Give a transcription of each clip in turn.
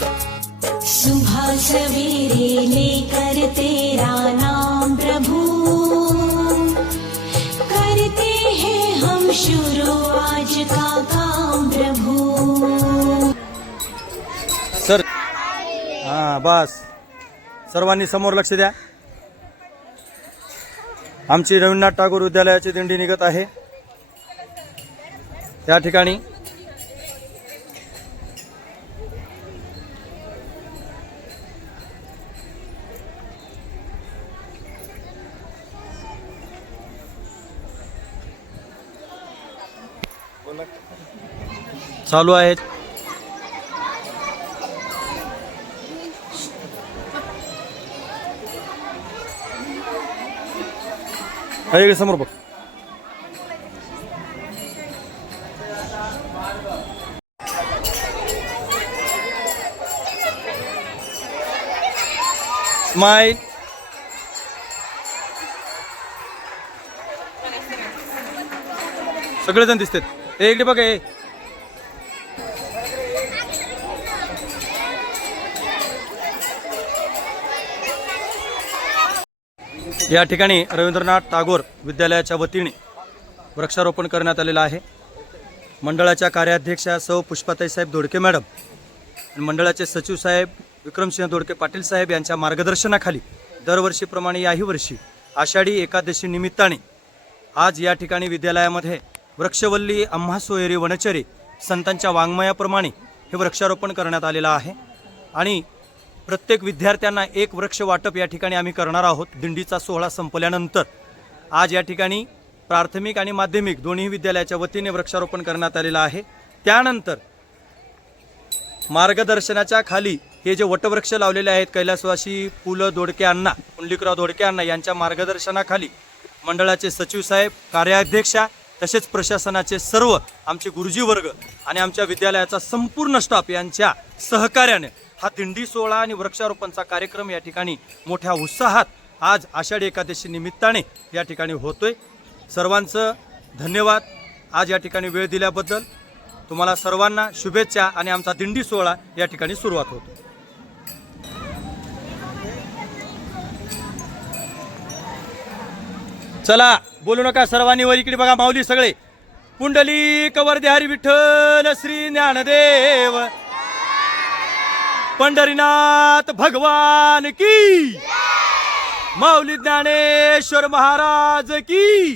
सुबह सवेरे लेकर तेरा नाम प्रभु, करते हैं हम शुरू आज का काम प्रभु। सर बस सर्वांनी समोर लक्ष द्या। आमची रवींद्रनाथ टागोर विद्यालयाची दिंडी निघत आहे। त्या ठिकाणी चालू आहेत अरे समोर बघ। स्माइल सगळेजण दिसतात। हे इकडे बघ। हे या ठिकाणी रवींद्रनाथ टागोर विद्यालयाच्या वतीने वृक्षारोपण करण्यात आलेलं आहे। मंडळाच्या कार्याध्यक्षा सौ पुष्पाताई साहेब दोडके मॅडम आणि मंडळाचे सचिव साहेब विक्रमसिंह दोडके पाटील साहेब यांच्या मार्गदर्शनाखाली दरवर्षीप्रमाणे याही वर्षी आषाढी एकादशी निमित्ताने आज या ठिकाणी विद्यालयामध्ये वृक्षवल्ली आम्हा सोयरे वनचरे संतांच्या वाङ्मयाप्रमाणे हे वृक्षारोपण करण्यात आलेलं आहे आणि प्रत्येक विद्यार्थ्यांना एक वृक्ष वाटप या ठिकाणी आम्ही करणार आहोत। दिंडीचा सोहळा संपल्यानंतर आज या ठिकाणी प्राथमिक आणि माध्यमिक दोन्ही विद्यालयाच्या वतीने वृक्षारोपण करण्यात आलेलं आहे। त्यानंतर मार्गदर्शनाच्या खाली हे जे वटवृक्ष लावलेले आहेत कैलासवासी पु ल दोडके अण्णा पुंडलिकराव दोडके अण्णा यांच्या मार्गदर्शनाखाली मंडळाचे सचिव साहेब कार्याध्यक्षा तसेच प्रशासनाचे सर्व आमचे गुरुजी वर्ग आणि आमच्या विद्यालयाचा संपूर्ण स्टाफ यांच्या सहकार्याने हा दिंडी सोहळा आणि वृक्षारोपणचा कार्यक्रम या ठिकाणी मोठ्या उत्साहात आज आषाढी एकादशी निमित्ताने या ठिकाणी होतोय। सर्वांचं धन्यवाद आज या ठिकाणी वेळ दिल्याबद्दल। तुम्हाला सर्वांना शुभेच्छा आणि आमचा दिंडी सोहळा या ठिकाणी सुरुवात होतो। चला बोलू नका सर्वांनी वर इकडे बघा। माऊली सगळे पुंडलिक वरदे हरी विठ्ठल श्री ज्ञानदेव पंढरीनाथ भगवान की, माऊली ज्ञानेश्वर महाराज की,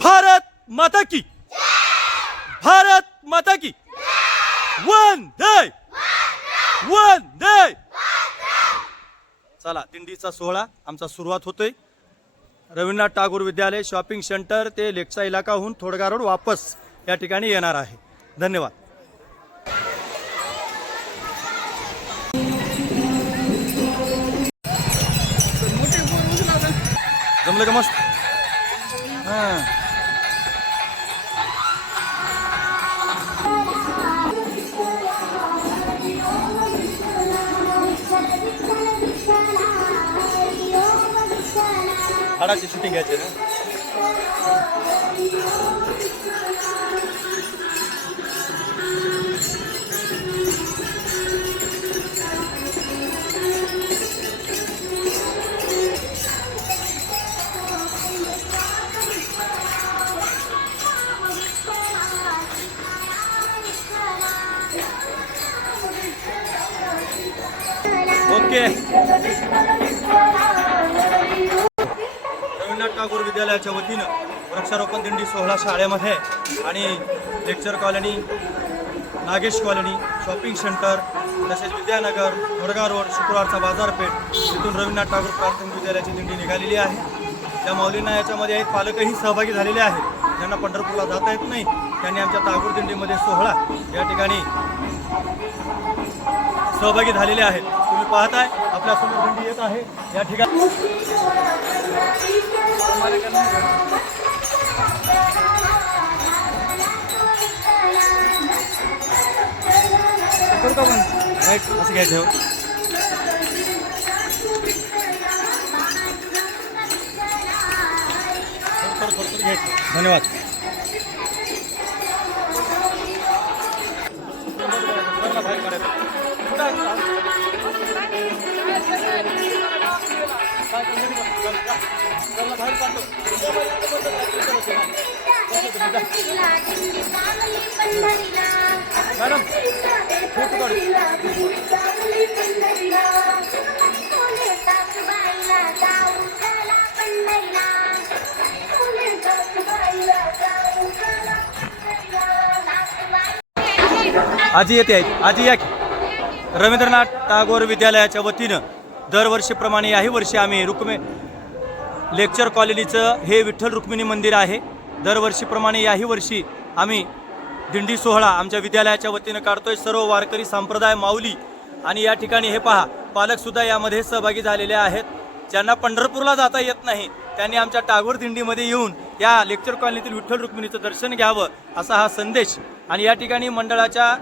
भारत माता की, भारत माता की, वंदे वंदे। चला दिंडीचा सोहळा आमचा सुरुवात होतोय। रवींद्रनाथ टागोर विद्यालय शॉपिंग सेंटर ते लेकचा इलाकाहून थोडगा रोड वापस या ठिकाणी येणार आहे। धन्यवाद। जमलं का मस्त? हाडाची शूटिंग घ्यायची ना। ओके रवींद्रनाथ टागोर विद्यालयाच्या वतीनं वृक्षारोपण दिंडी सोहळा शाळेमध्ये आणि lecture colony Nagesh colony shopping centre तसेच विद्यानगर वडगाव रोड शुक्रवारचा बाजारपेठ इथून रवींद्रनाथ टागोर प्राथमिक विद्यालयाची दिंडी निघालेली आहे। त्या माऊलींना याच्यामध्ये एक पालकही सहभागी झालेले आहेत। ज्यांना पंढरपूरला जाता येत नाही त्यांनी आमच्या टागोर दिंडीमध्ये सोहळा या ठिकाणी सहभागी झालेले आहेत। तुम्ही पाहताय आपल्या समोर दिंडी येत आहे या ठिकाणी। राईट असं घ्यायचं। धन्यवाद। मॅडम आजी येते आहेत. आजी या की. रवींद्रनाथ टागोर विद्यालयाच्या वतीनं दरवर्षीप्रमाणे याही वर्षी आम्ही लेक्चर कॉलनीचं हे विठ्ठल रुक्मिणी मंदिर आहे. दरवर्षीप्रमाणे याही वर्षी आम्ही दिंडी सोहळा आमच्या विद्यालयाच्या वतीनं काढतोय. सर्व वारकरी संप्रदाय माऊली आणि या ठिकाणी हे पहा पालकसुद्धा यामध्ये सहभागी झालेले आहेत. ज्यांना पंढरपूरला जाता येत नाही त्यांनी आमच्या टागोर दिंडीमध्ये येऊन या लेक्चर कॉलनीतील विठ्ठल रुक्मिणीचं दर्शन घ्यावं असा हा संदेश. आणि या ठिकाणी मंडळाच्या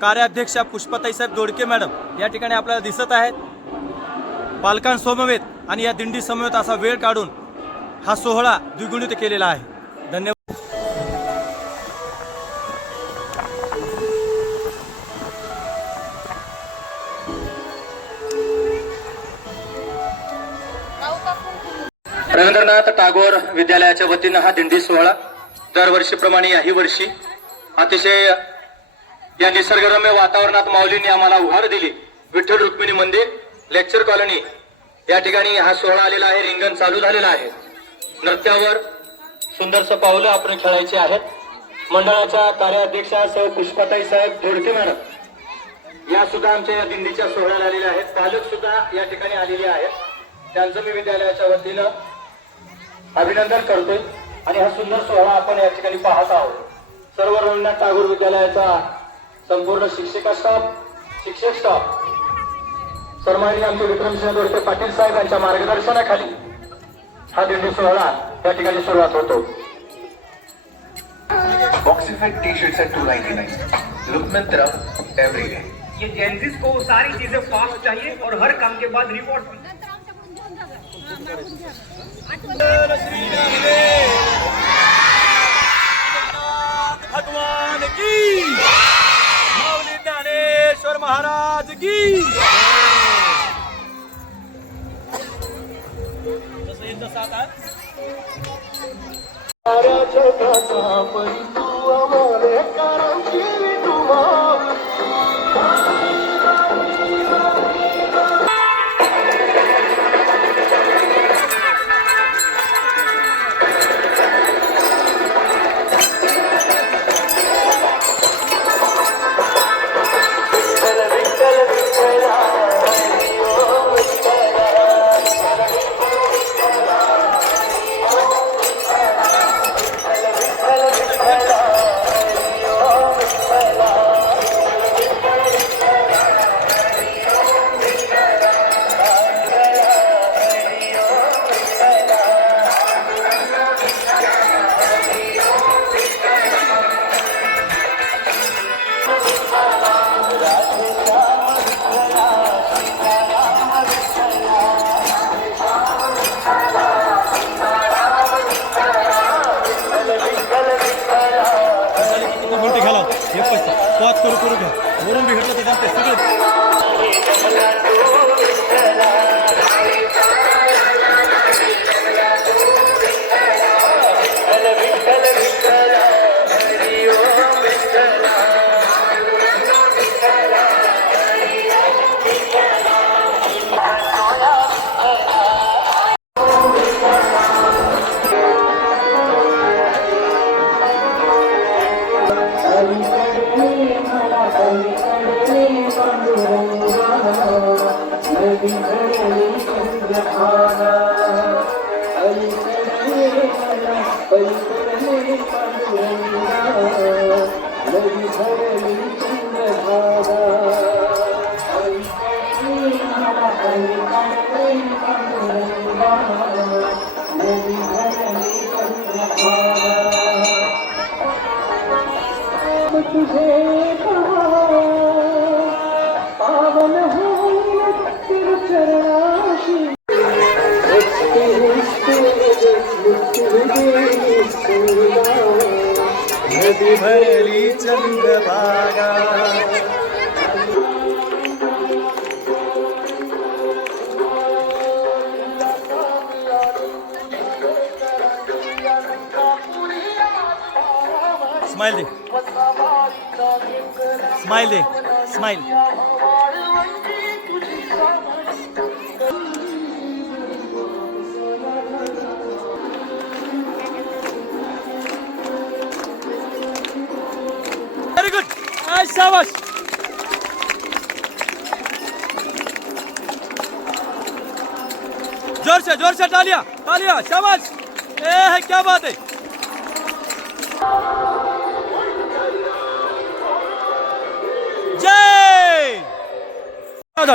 कार्याध्यक्षा पुष्पाताईसाहेब दोडके मॅडम या ठिकाणी आपल्याला दिसत आहेत. पालकांसमवेत आणि या दिंडी समवेत असा वेळ काढून हा सोहळा द्विगुणित केलेला आहे. धन्यवाद. रवींद्रनाथ टागोर विद्यालयाच्या वतीनं हा दिंडी सोहळा दरवर्षीप्रमाणे याही वर्षी अतिशय या निसर्गरम्य वातावरणात माऊलींनी आम्हाला उभार दिली. विठ्ठल रुक्मिणी मंदिर लेक्चर कॉलनी या ठिकाणी हा सोहळा आलेला आहे. रिंगण चालू झालेला आहे. नृत्यावर सुंदरसं पावलं आपण खेळायचे आहेत. मंडळाच्या कार्याध्यक्षा सौ पुष्पाताई साहेब दोडके मॅडम या सुद्धा आमच्या या दिंडीच्या सोहळ्याला आलेल्या आहेत. पालक सुद्धा या ठिकाणी आलेले आहेत. त्यांचं मी विद्यालयाच्या वतीनं अभिनंदन करतोय. आणि हा सुंदर सोहळा आपण या ठिकाणी पाहत आहोत. सर्व रवींद्रनाथ टागोर विद्यालयाचा संपूर्ण शिक्षक स्टाफ सर्वांनी आमचे विक्रमसिंह दोडके पाटील साहेब यांच्या मार्गदर्शनाखाली हा दिंडी सोहळा या ठिकाणी सुरुवात होतो. Boxified t-shirts at $2.99. लुक मंत्रा एवरी डे. ये जेंजिस को सारी चीजें फास्ट चाहिए और हर काम के बाद रिवॉर्ड भी. भगवान की माऊली ज्ञानेश्वर महाराज की जसं येत तसं आता करू घ्या वरून बिघडलं ते जाते सगळे. भरली चंद्रभागा स्माइल दे, स्माइल दे, स्माइल. Very good. शाबाश. जोर से तालियां, तालियां. शाबाश. है क्या बात है. जय.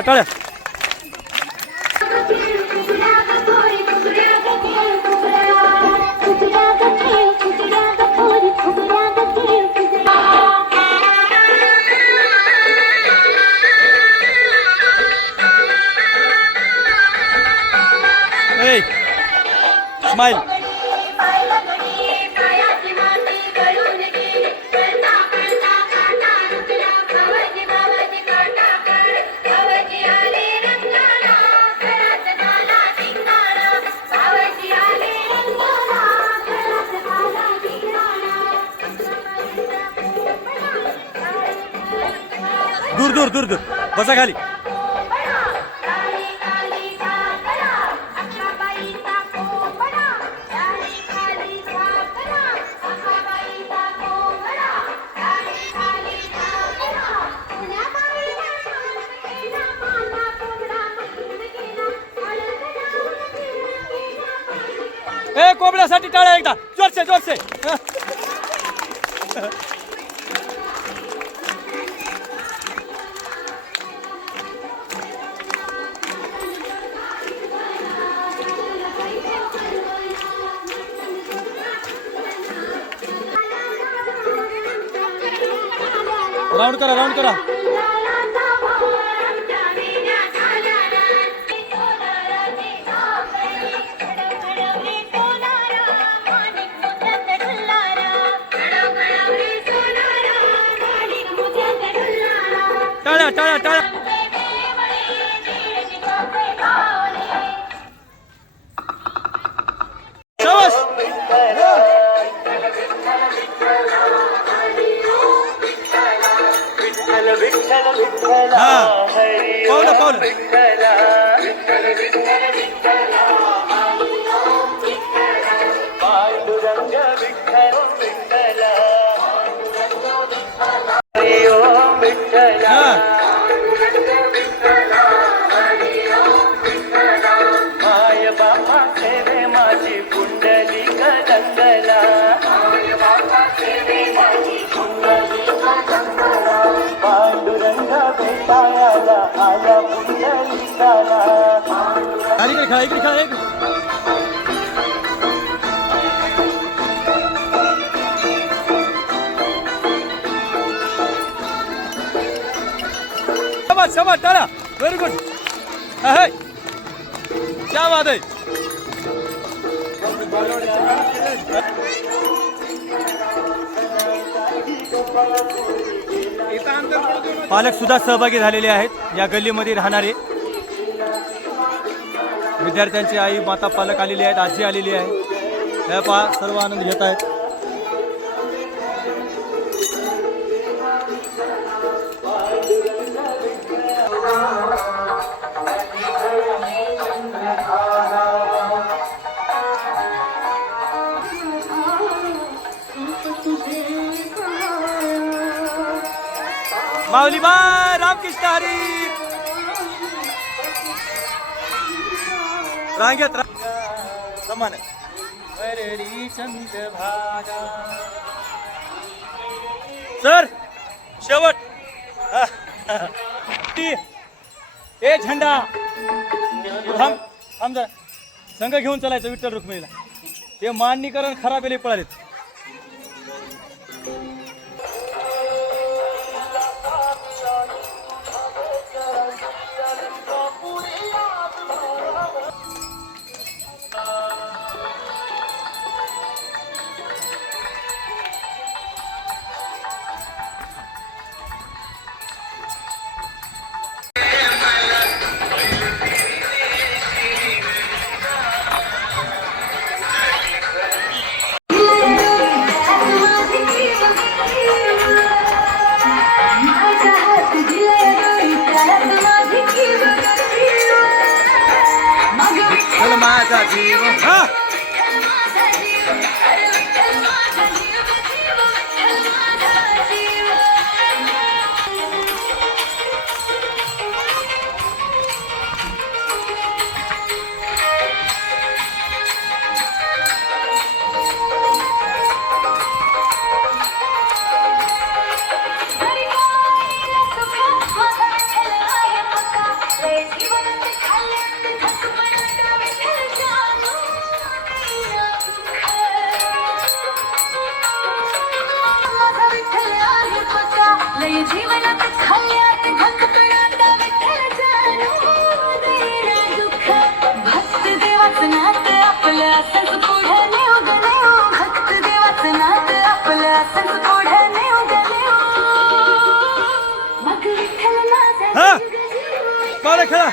टाळ्या. स्माइल. दूर बसा खाली. ए कोंबड्यासाठी टाळ्या एकदा जोरसे. राउंड करा. टाळ्या. शाबाश. पावलं. इकडे खेळा. शाबाश टाळा. Very good. क्या बात आहे. पालक सुद्धा सहभागी झालेले आहेत. या गल्लीमध्ये राहणारे विद्यार्थ्यांची आई, माता, पालक आलेली आहेत. आजी आलेली आहे. हे पहा सर्व आनंद घेत आहेत. माऊली बाय रामकृष्ण हरी. रांगेत समान सर. शेवट. ए झेंडा थांब जरा. संघ घेऊन चालायचं विठ्ठल रुक्मिणीला. ते मान्यकरण खराब वेळी पळालेत. जीव हा विठ्ठल माझा जीव अरे विठ्ठल माझा जीव विठ्ठल माझा जीव जीवनात खाल्ल्यात भक्तपणात विठ्ठल जाणू देना दुःख भक्त देवाचं नात आपलं असंच पुढं नेऊ ग नेऊ भक्त देवाचं नात आपलं असंच पुढं नेऊ ग नेऊ मग विठ्ठल माझा हा जीव पाळा खेळा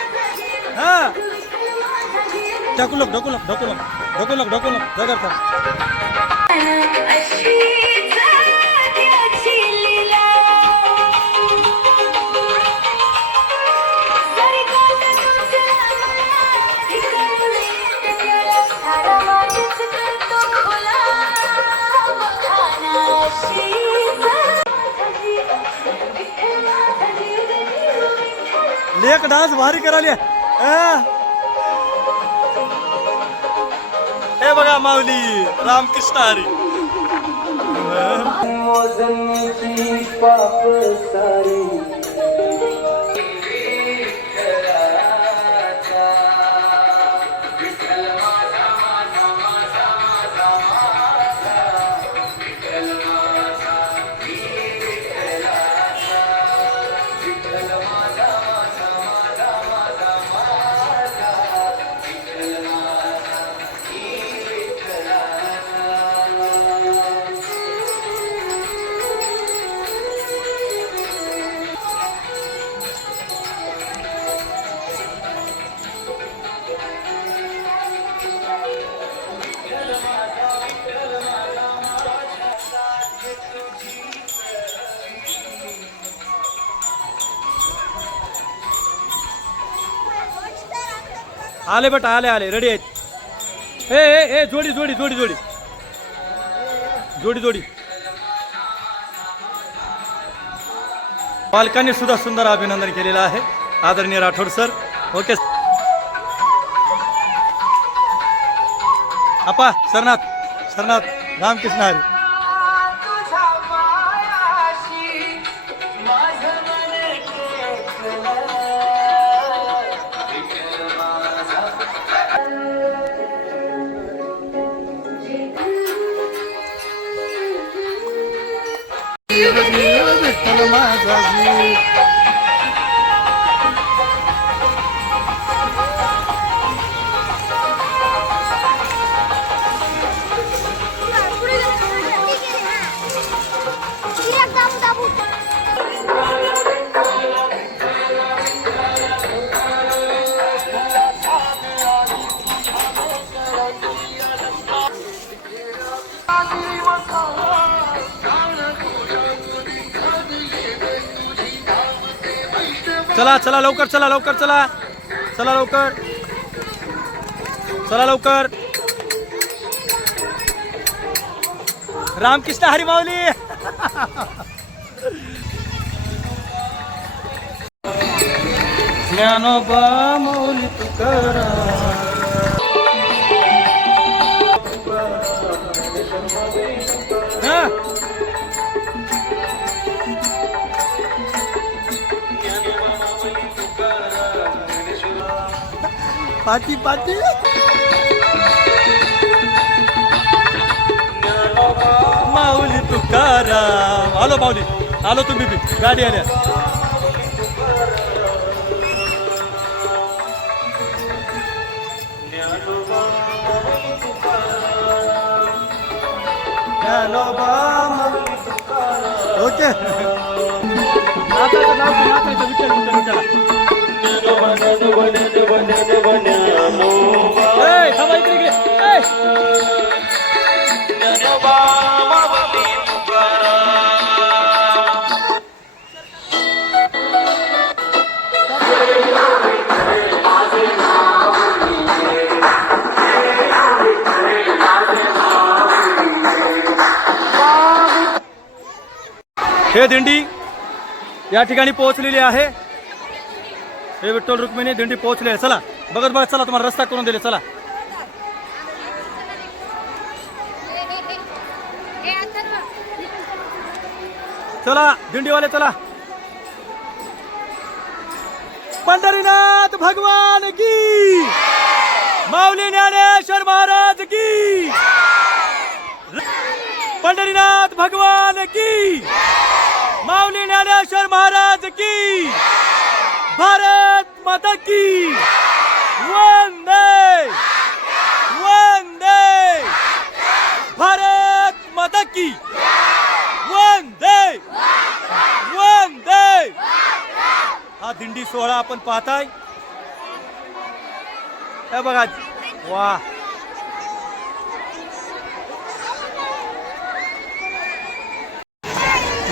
हा विठ्ठल माझा जीव ढकलक ढकलक ढकलक ढकलक ढकलक जगरता अशी जाण्याची लीला जरी कोण तुझ्या मनात ठिकवली त्याला सारा वाटच करतो खुला बघाना अशी माझा जीव विठ्ठल माझा जीव विठ्ठल लेक डान्स भारी करायला हे बघा माऊली रामकृष्ण हरी आले बट आले आले रेडी आहेत ए जोडी जोडी जोडी जोडी जोडी जोडी पालकांनी सुद्धा सुंदर अभिनंदन केलेलं आहे आदरणीय राठोड सर ओके आपा सरनाथ सरनाथ रामकृष्ण हरी तुझ्या मायाशी माझं मन टेकलं विठ्ठल माझा जीव चला चला लवकर चला लवकर चला चला लवकर चला लवकर रामकृष्ण हरी माऊली ज्ञानोबा माऊली तुकाराम हा पाटी पाटी माऊली तुकाराम आलो माऊली आलो तुम्ही बी गाडी आल्या ओके नाचायचं नाचायचं विचार विचार थांबा इकडे इकडे हे दिंडी या ठिकाणी पोहोचलेली आहे. हे विठ्ठल रुक्मिणी दिंडी पोहोचली आहे. चला बघत बघत चला, तुम्हाला रस्ता करून दिले. चला चला दिंडीवाले चला. पंढरीनाथ भगवान की, माऊली ज्ञानेश्वर महाराज की, पंढरीनाथ भगवान की, माऊली ज्ञानेश्वर महाराज की, भारत माता की, वंदे वंदे, भारत माता की, वंदे वंदे. हा दिंडी सोहळा आपण पाहताय. हे बघा, वा,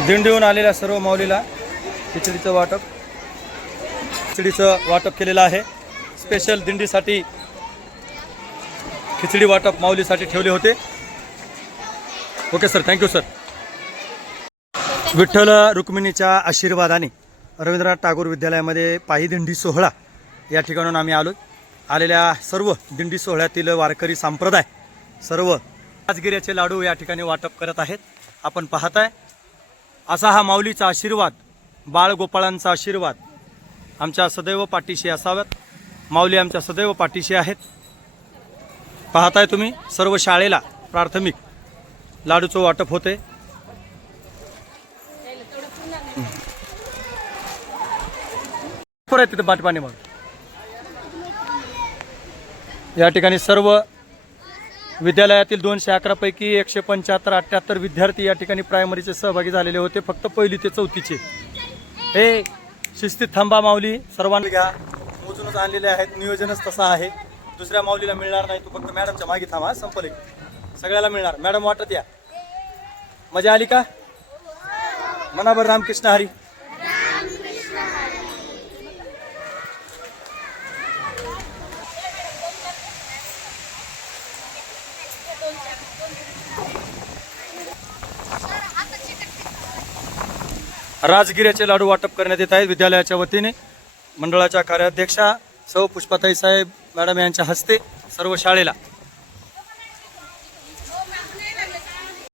दिंडीहून आलेल्या सर्व माऊलीला खिचडीचं वाटप केलेलं आहे. स्पेशल दिंडीसाठी खिचडी वाटप माऊलीसाठी ठेवले होते. Okay sir, thank you sir. Vitthal रुक्मिणीच्या आशीर्वादाने रवींद्रनाथ टागोर विद्यालयामध्ये पायी दिंडी सोहळा या ठिकाणून आम्ही आलेल्या सर्व दिंडी सोहळ्यातील वारकरी संप्रदाय सर्व राजगिऱ्याचे लाडू या ठिकाणी वाटप करत आहेत. आपण पाहताय असा हा माऊलीचा आशीर्वाद, बाळगोपाळांचा आशीर्वाद आमच्या सदैव पाठीशी असाव्यात. माऊली आमच्या सदैव पाठीशी आहेत. पाहताय तुम्ही सर्व शाळेला प्राथमिक लाडूचं वाटप होते. परत तिथे पाणी मग या ठिकाणी सर्व विद्यालयातील 211 पैकी 175-78 विद्यार्थी या ठिकाणी प्रायमरीचे सहभागी झालेले होते. फक्त 1ली ते 4थीचे. हे शिस्तीत थांबा माऊली, सर्वांना घ्या. मोजूनच आणलेले आहेत, नियोजनच तसं आहे. दुसऱ्या माऊलीला मिळणार नाही. तू फक्त मॅडमच्या मागे थांबा, संपले. सगळ्याला मिळणार. मॅडम वाटत या. मजा आली का? मनाभर रामकृष्ण हरी. राजगिऱ्याचे लाडू वाटप करण्यात येत आहेत विद्यालयाच्या वतीने. मंडळाच्या कार्याध्यक्षा सौ पुष्पाताई साहेब मॅडम यांच्या हस्ते सर्व शाळेला